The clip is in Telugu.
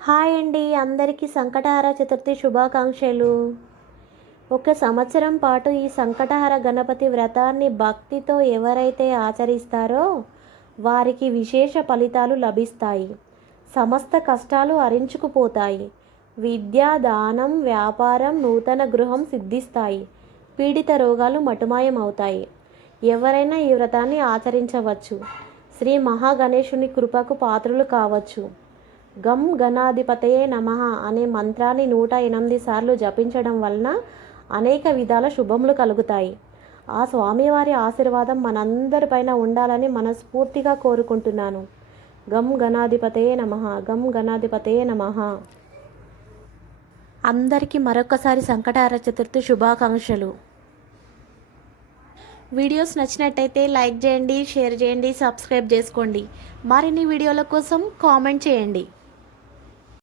హాయ్ అండి, అందరికీ సంకటహర చతుర్థి శుభాకాంక్షలు. ఒక సంవత్సరం పాటు ఈ సంకటహర గణపతి వ్రతాన్ని భక్తితో ఎవరైతే ఆచరిస్తారో వారికి విశేష ఫలితాలు లభిస్తాయి. సమస్త కష్టాలు హరించుకుపోతాయి. విద్య, దానం, వ్యాపారం, నూతన గృహం సిద్ధిస్తాయి. పీడిత రోగాలు మటుమాయమవుతాయి. ఎవరైనా ఈ వ్రతాన్ని ఆచరించవచ్చు. శ్రీ మహాగణేశుని కృపకు పాత్రులు కావచ్చు. గం గణాధిపతయే నమః అనే మంత్రాన్ని 108 సార్లు జపించడం వలన అనేక విధాల శుభములు కలుగుతాయి. ఆ స్వామివారి ఆశీర్వాదం మనందరిపైన ఉండాలని మనస్ఫూర్తిగా కోరుకుంటున్నాను. గం గణాధిపతయే నమః, గం గణాధిపతయే నమః. అందరికీ మరొకసారి సంకటహర చతుర్థి శుభాకాంక్షలు. వీడియోస్ నచ్చినట్టయితే లైక్ చేయండి, షేర్ చేయండి, సబ్స్క్రైబ్ చేసుకోండి. మరిన్ని వీడియోల కోసం కామెంట్ చేయండి.